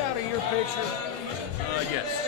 out of your picture? Yes.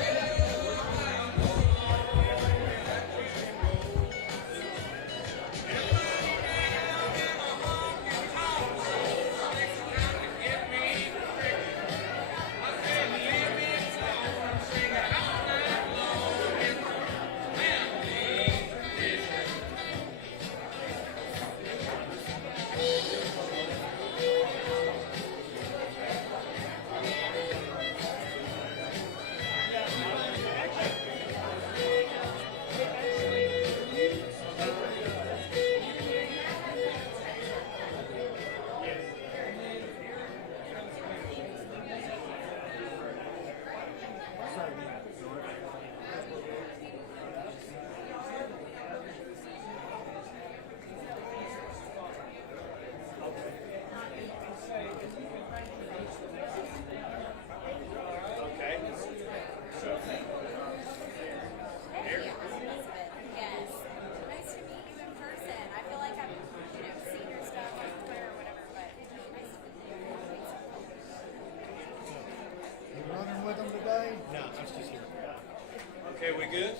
Okay, we good?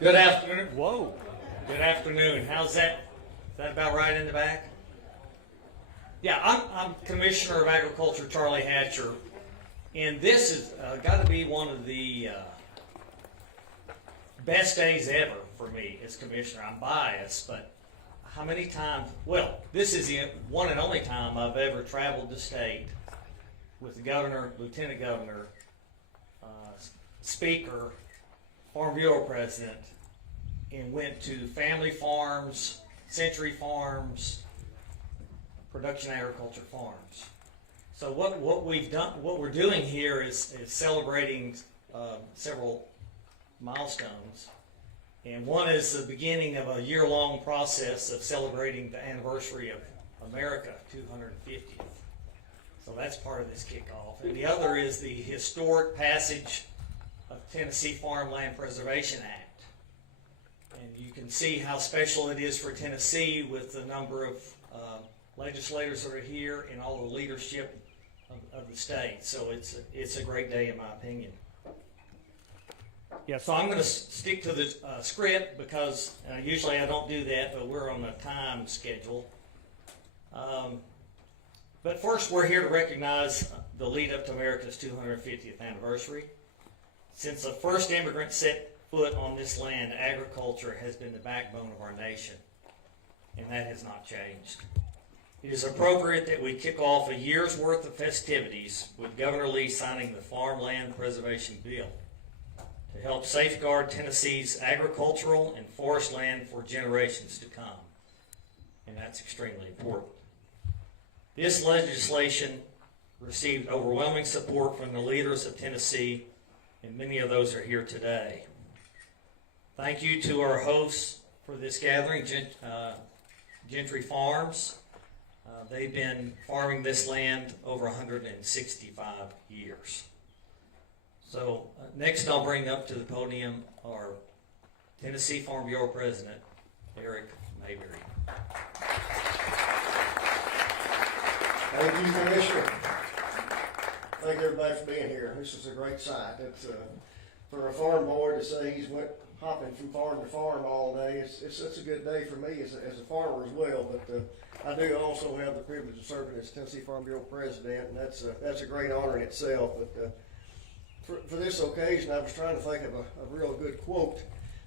Good afternoon. Whoa. Good afternoon. How's that? Is that about right in the back? Yeah, I'm Commissioner of Agriculture Charlie Hatcher, and this has got to be one of the best days ever for me as commissioner. I'm biased, but how many times? Well, this is the one and only time I've ever traveled the state with the governor, lieutenant governor, speaker, Farm Bureau president, and went to family farms, Gentry Farms, production agriculture farms. So what we've done, what we're doing here is celebrating several milestones, and one is the beginning of a year-long process of celebrating the anniversary of America 250th. So that's part of this kickoff, and the other is the historic passage of Tennessee Farmland Preservation Act, and you can see how special it is for Tennessee with the number of legislators that are here and all the leadership of the state. So it's a great day in my opinion. Yeah, so I'm going to stick to the script because usually I don't do that, but we're on a time schedule. But first, we're here to recognize the lead up to America's 250th anniversary. Since the first immigrant set foot on this land, agriculture has been the backbone of our nation, and that has not changed. It is appropriate that we kick off a year's worth of festivities with Governor Lee signing the Farmland Preservation Bill to help safeguard Tennessee's agricultural and forest land for generations to come. And that's extremely important. This legislation received overwhelming support from the leaders of Tennessee, and many of those are here today. Thank you to our hosts for this gathering, Gentry Farms. They've been farming this land over 165 years. So next I'll bring up to the podium our Tennessee Farm Bureau President, Eric Mayberry. Thank you, Commissioner. Thank everybody for being here. This is a great sight. It's for a farm boy to say he's went hopping from farm to farm all day. It's a good day for me as a farmer as well. But I do also have the privilege of serving as Tennessee Farm Bureau President, and that's a great honor in itself. But for this occasion, I was trying to think of a real good quote.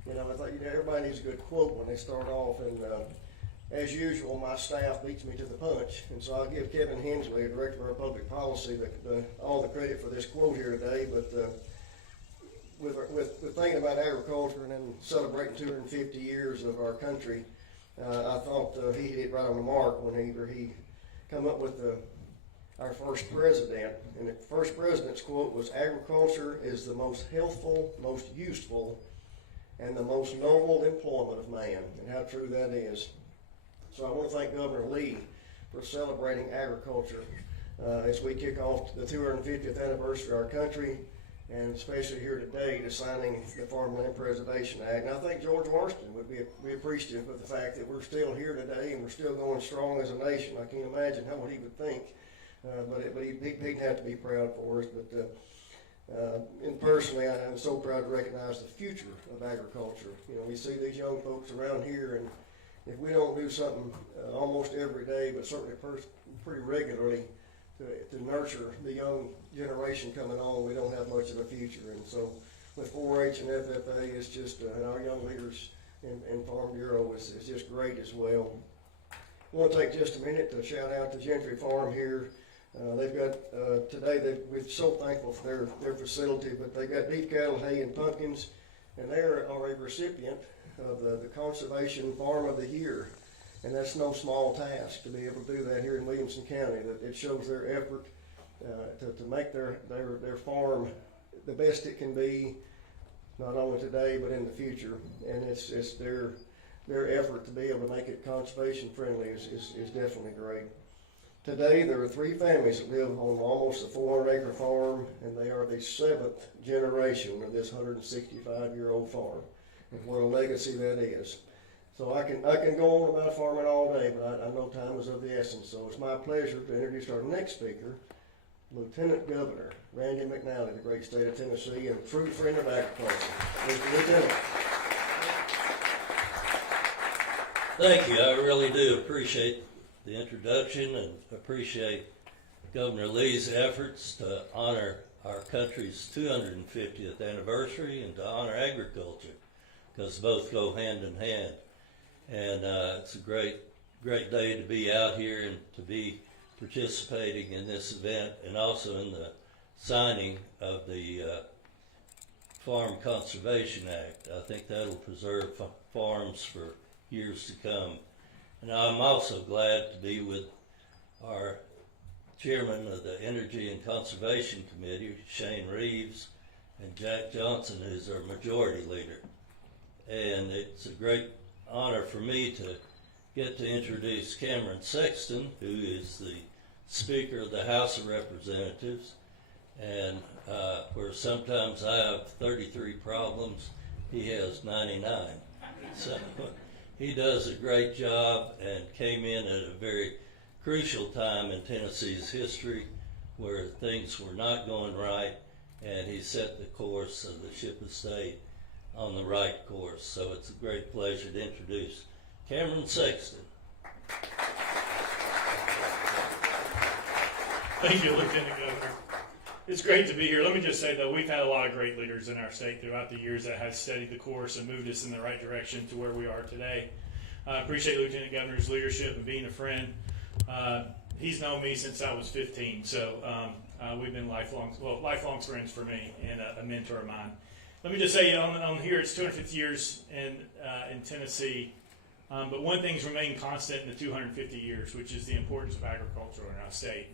You know, I thought everybody needs a good quote when they start off, and as usual, my staff beats me to the punch, and so I'll give Kevin Hensley, Director of our Public Policy, all the credit for this quote here today. But with thinking about agriculture and then celebrating 250 years of our country, I thought he hit it right on the mark when he come up with our first president. And the first president's quote was, "Agriculture is the most healthful, most useful, and the most noble employment of man." And how true that is. So I want to thank Governor Lee for celebrating agriculture as we kick off the 250th anniversary of our country, and especially here today to signing the Farmland Preservation Act. And I think George Washington would be appreciative of the fact that we're still here today and we're still going strong as a nation. I can't imagine what he would think, but he'd have to be proud for us. But and personally, I'm so proud to recognize the future of agriculture. You know, we see these young folks around here, and if we don't do something almost every day, but certainly pretty regularly, to nurture the young generation coming on, we don't have much of a future. And so with 4-H and FFA, it's just, and our young leaders in Farm Bureau is just great as well. I want to take just a minute to shout out to Gentry Farm here. They've got, today, we're so thankful for their facility, but they've got beef cattle, hay, and pumpkins, and they are a recipient of the Conservation Farm of the Year. And that's no small task to be able to do that here in Williamson County. That it shows their effort to make their farm the best it can be, not only today but in the future. And it's their effort to be able to make it conservation friendly is definitely great. Today there are 3 families that live on almost a 400-acre farm, and they are the 7th generation of this 165-year-old farm. And what a legacy that is. So I can go on about farming all day, but I know time is of the essence. So it's my pleasure to introduce our next speaker, Lieutenant Governor Randy McNally of the great state of Tennessee, and a true friend of agriculture. Mr. Lieutenant. Thank you. I really do appreciate the introduction and appreciate Governor Lee's efforts to honor our country's 250th anniversary and to honor agriculture, because both go hand in hand. And it's a great day to be out here and to be participating in this event, and also in the signing of the Farm Conservation Act. I think that'll preserve farms for years to come. And I'm also glad to be with our chairman of the Energy and Conservation Committee, Shane Reeves, and Jack Johnson, who's our majority leader. And it's a great honor for me to get to introduce Cameron Sexton, who is the Speaker of the House of Representatives, and where sometimes I have 33 problems, he has 99. So he does a great job and came in at a very crucial time in Tennessee's history where things were not going right, and he set the course of the ship of state on the right course. So it's a great pleasure to introduce Cameron Sexton. Thank you, Lieutenant Governor. It's great to be here. Let me just say, though, we've had a lot of great leaders in our state throughout the years that have steadied the course and moved us in the right direction to where we are today. I appreciate Lieutenant Governor's leadership and being a friend. He's known me since I was 15, so we've been lifelong friends for me, and a mentor of mine. Let me just say, on here, it's 250 years in Tennessee, but one thing's remained constant in the 250 years, which is the importance of agriculture in our state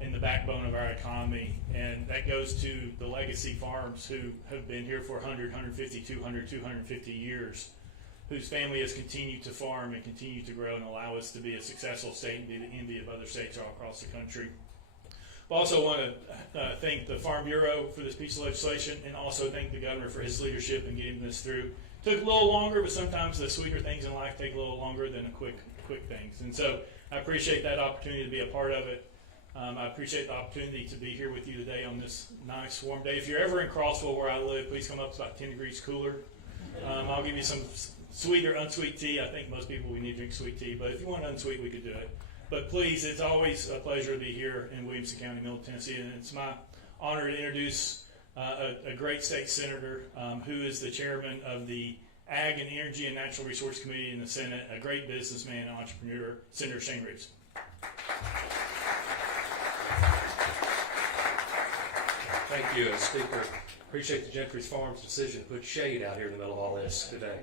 and the backbone of our economy. And that goes to the legacy farms who have been here for 100, 150, 200, 250 years, whose family has continued to farm and continue to grow and allow us to be a successful state and be the envy of other states all across the country. I also want to thank the Farm Bureau for this piece of legislation, and also thank the governor for his leadership in getting this through. Took a little longer, but sometimes the sweeter things in life take a little longer than the quick things. And so I appreciate that opportunity to be a part of it. I appreciate the opportunity to be here with you today on this nice warm day. If you're ever in Crossville where I live, please come up. It's about 10 degrees cooler. I'll give you some sweet or unsweet tea. I think most people we need to drink sweet tea, but if you want unsweet, we could do it. But please, it's always a pleasure to be here in Williamson County, Middle Tennessee, and it's my honor to introduce a great state senator who is the chairman of the Ag and Energy and Natural Resource Committee in the Senate, a great businessman and entrepreneur, Senator Shane Reeves. Thank you, Speaker. Appreciate the Gentry Farm's decision to put shade out here in the middle of all this today.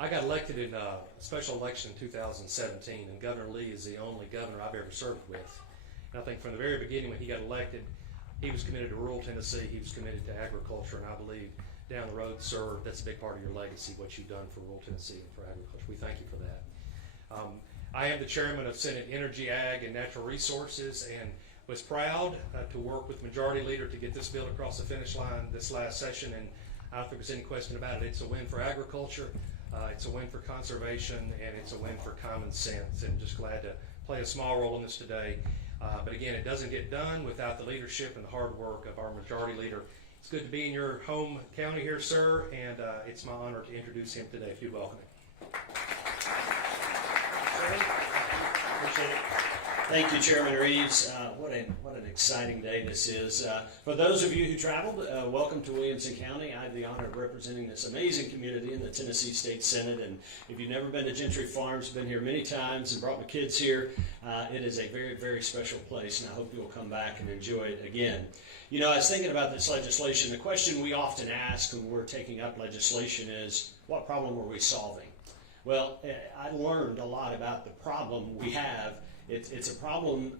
I got elected in a special election in 2017, and Governor Lee is the only governor I've ever served with. And I think from the very beginning when he got elected, he was committed to rural Tennessee, he was committed to agriculture, and I believe down the road, sir, that's a big part of your legacy, what you've done for rural Tennessee and for agriculture. We thank you for that. I am the chairman of Senate Energy, Ag, and Natural Resources, and Was proud to work with Majority Leader to get this bill across the finish line this last session, and I don't think there's any question about it. It's a win for agriculture, it's a win for conservation, and it's a win for common sense, and just glad to play a small role in this today. But again, it doesn't get done without the leadership and the hard work of our Majority Leader. It's good to be in your home county here, sir, and it's my honor to introduce him today, if you welcome him. Appreciate it. Thank you, Chairman Reeves. What an exciting day this is. For those of you who traveled, welcome to Williamson County. I have the honor of representing this amazing community in the Tennessee State Senate. And if you've never been to Gentry Farms, been here many times and brought my kids here, it is a very, very special place, and I hope you'll come back and enjoy it again. You know, I was thinking about this legislation. The question we often ask when we're taking up legislation is, what problem are we solving? Well, I learned a lot about the problem we have. It's a problem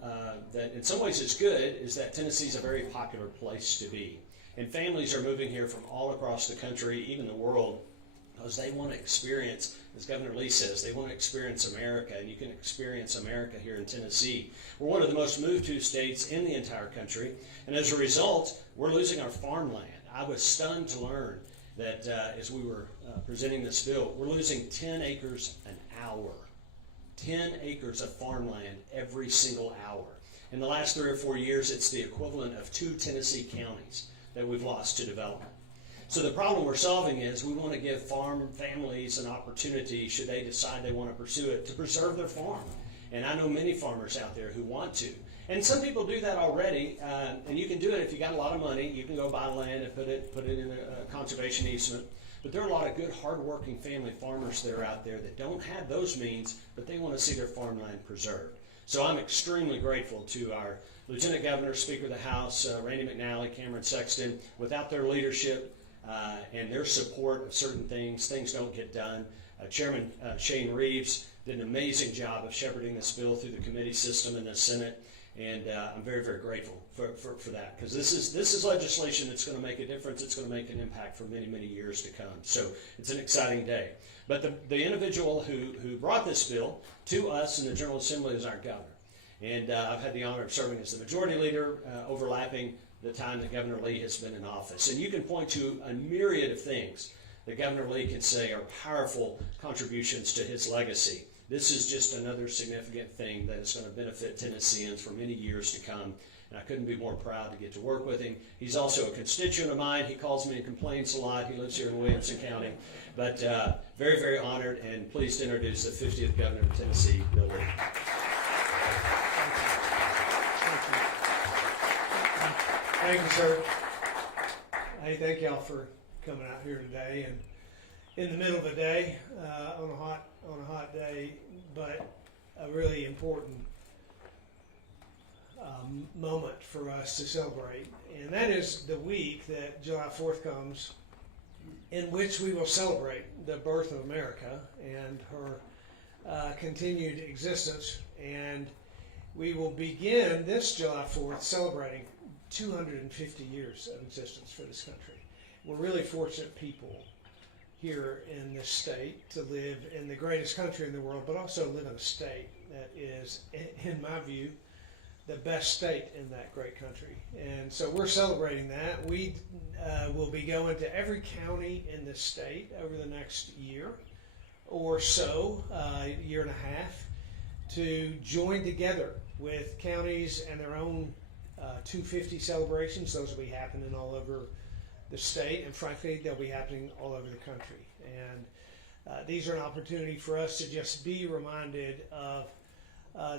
that in some ways is good, is that Tennessee's a very popular place to be. And families are moving here from all across the country, even the world, because they want to experience, as Governor Lee says, they want to experience America, and you can experience America here in Tennessee. We're one of the most moved to states in the entire country, and as a result, we're losing our farmland. I was stunned to learn that as we were presenting this bill, we're losing 10 acres an hour. 10 acres of farmland every single hour. In the last 3 or 4 years, it's the equivalent of 2 Tennessee counties that we've lost to development. So the problem we're solving is we want to give farm families an opportunity, should they decide they want to pursue it, to preserve their farm. And I know many farmers out there who want to. And some people do that already, and you can do it if you got a lot of money. You can go buy land and put it in a conservation easement. But there are a lot of good, hard-working family farmers that are out there that don't have those means, but they want to see their farmland preserved. So I'm extremely grateful to our Lieutenant Governor, Speaker of the House, Randy McNally, Cameron Sexton. Without their leadership and their support of certain things, things don't get done. Chairman Shane Reeves did an amazing job of shepherding this bill through the committee system in the Senate. And I'm very, very grateful for that, because this is legislation that's going to make a difference. It's going to make an impact for many, many years to come. So it's an exciting day. But the individual who brought this bill to us in the General Assembly is our governor. And I've had the honor of serving as the Majority Leader, overlapping the time that Governor Lee has been in office. And you can point to a myriad of things that Governor Lee can say are powerful contributions to his legacy. This is just another significant thing that is going to benefit Tennesseans for many years to come, and I couldn't be more proud to get to work with him. He's also a constituent of mine. He calls me and complains a lot. He lives here in Williamson County, but very, very honored and pleased to introduce the 50th Governor of Tennessee, Bill Lee. Thank you, sir. Hey, thank y'all for coming out here today, and in the middle of the day, on a hot day, but a really important moment for us to celebrate, and that is the week that July 4th comes, in which we will celebrate the birth of America and her continued existence, and we will begin this July 4th celebrating 250 years of existence for this country. We're really fortunate people here in this state to live in the greatest country in the world, but also live in a state that is, in my view, the best state in that great country. And so we're celebrating that. We will be going to every county in the state over the next year or so, year and a half, to join together with counties and their own 250 celebrations. Those will be happening all over the state, and frankly, they'll be happening all over the country. And these are an opportunity for us to just be reminded of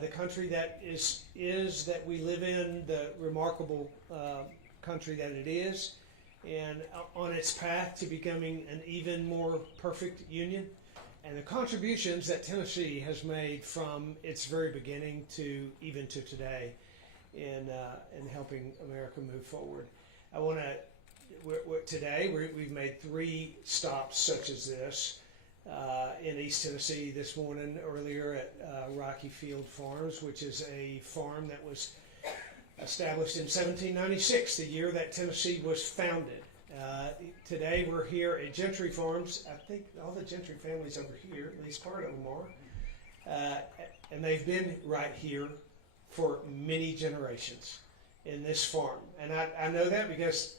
the country that is that we live in, the remarkable country that it is, and on its path to becoming an even more perfect union, and the contributions that Tennessee has made from its very beginning to even to today in helping America move forward. I want to. Today we've made 3 stops such as this in East Tennessee this morning, earlier at Rocky Field Farms, which is a farm that was established in 1796, the year that Tennessee was founded. Today we're here at Gentry Farms. I think all the Gentry families over here, at least part of them are, and they've been right here for many generations in this farm. And I know that because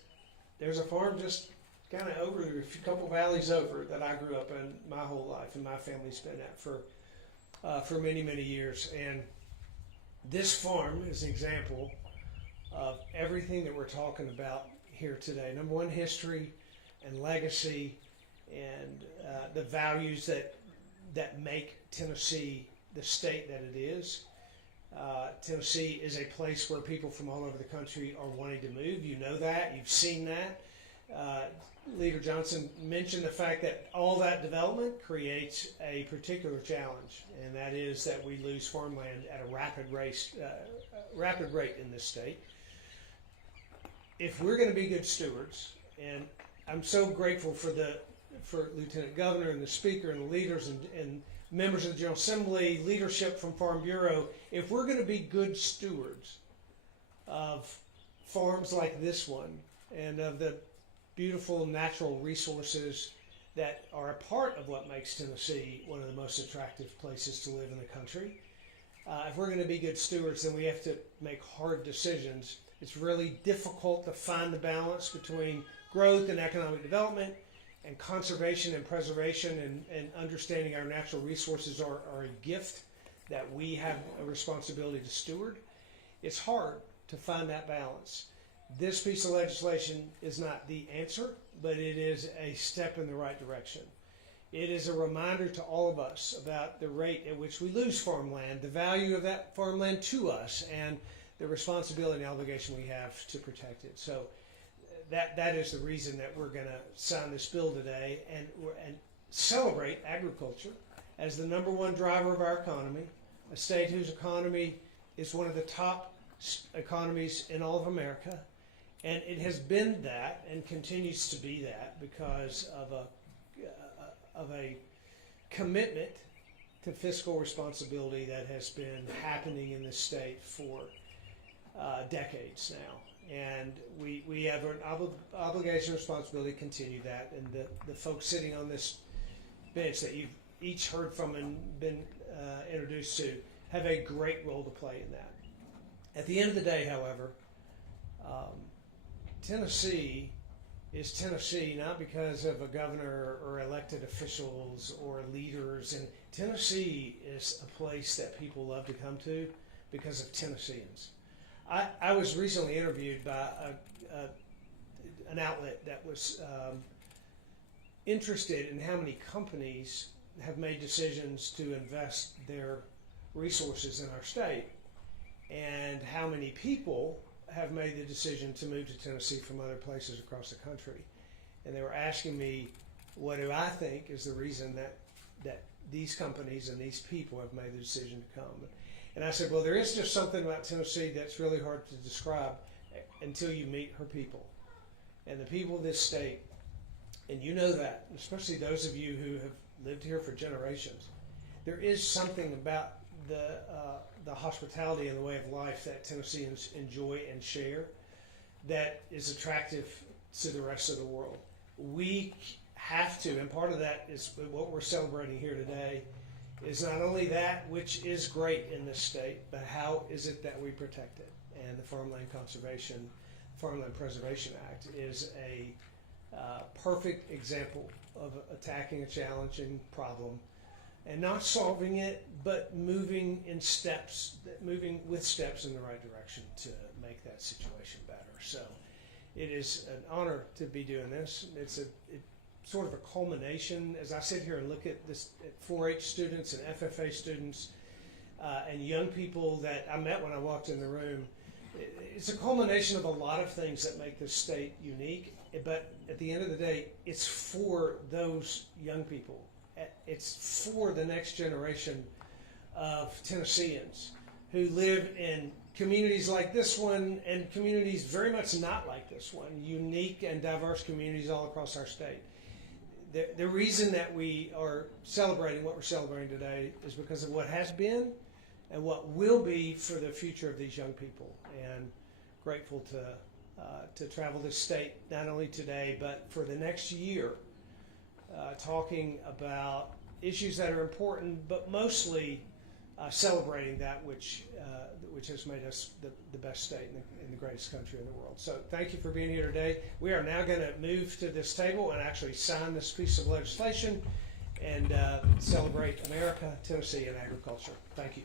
there's a farm just kind of over a couple valleys over that I grew up in my whole life, and my family's been at for many, many years. And this farm is an example of everything that we're talking about here today. Number one, history and legacy, and the values that make Tennessee the state that it is. Tennessee is a place where people from all over the country are wanting to move. You know that. You've seen that. Leader Johnson mentioned the fact that all that development creates a particular challenge, and that is that we lose farmland at a rapid rate in this state. If we're going to be good stewards, and I'm so grateful for Lieutenant Governor and the Speaker and the leaders and members of the General Assembly, leadership from Farm Bureau, if we're going to be good stewards of farms like this one and of the beautiful natural resources that are a part of what makes Tennessee one of the most attractive places to live in the country, if we're going to be good stewards, then we have to make hard decisions. It's really difficult to find the balance between growth and economic development and conservation and preservation, and understanding our natural resources are a gift that we have a responsibility to steward. It's hard to find that balance. This piece of legislation is not the answer, but it is a step in the right direction. It is a reminder to all of us about the rate at which we lose farmland, the value of that farmland to us, and the responsibility and obligation we have to protect it. So that is the reason that we're going to sign this bill today and celebrate agriculture as the number one driver of our economy, a state whose economy is one of the top economies in all of America. And it has been that and continues to be that because of a commitment to fiscal responsibility that has been happening in this state for decades now. And we have an obligation and responsibility to continue that. And the folks sitting on this bench that you've each heard from and been introduced to have a great role to play in that. At the end of the day, however, Tennessee is Tennessee not because of a governor or elected officials or leaders. And Tennessee is a place that people love to come to because of Tennesseans. I was recently interviewed by an outlet that was interested in how many companies have made decisions to invest their resources in our state and how many people have made the decision to move to Tennessee from other places across the country. And they were asking me, what do I think is the reason that these companies and these people have made the decision to come? And I said, well, there is just something about Tennessee that's really hard to describe until you meet her people. And the people of this state, and you know that, especially those of you who have lived here for generations, there is something about the hospitality and the way of life that Tennesseans enjoy and share that is attractive to the rest of the world. We have to, and part of that is what we're celebrating here today, is not only that which is great in this state, but how is it that we protect it? And the Farmland Preservation Act is a perfect example of attacking a challenging problem and not solving it, but moving with steps in the right direction to make that situation better. So it is an honor to be doing this. It's sort of a culmination as I sit here and look at this at 4-H students and FFA students and young people that I met when I walked in the room. It's a culmination of a lot of things that make this state unique, but at the end of the day, it's for those young people. It's for the next generation of Tennesseans who live in communities like this one and communities very much not like this one, unique and diverse communities all across our state. The reason that we are celebrating what we're celebrating today is because of what has been and what will be for the future of these young people. And grateful to travel this state not only today but for the next year, talking about issues that are important, but mostly celebrating that which has made us the best state in the greatest country in the world. So thank you for being here today. We are now going to move to this table and actually sign this piece of legislation and celebrate America, Tennessee, and agriculture. Thank you.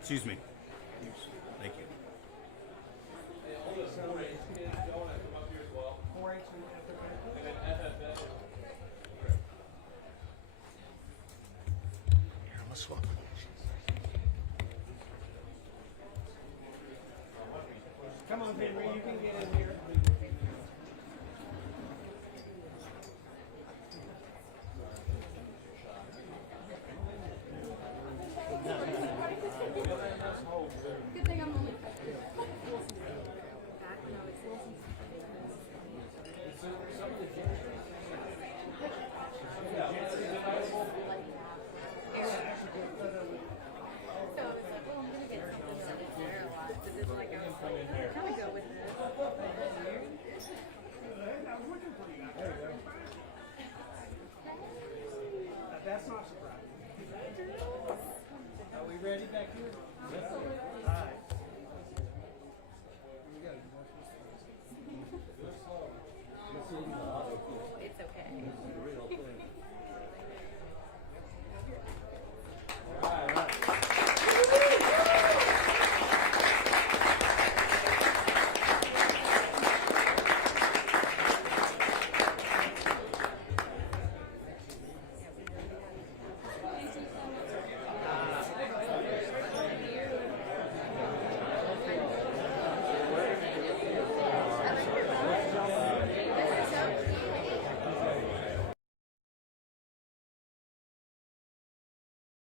Excuse me. Thank you. Here, let's swap. Come on, Henry, you can get in here. Good thing I'm only back. No, it's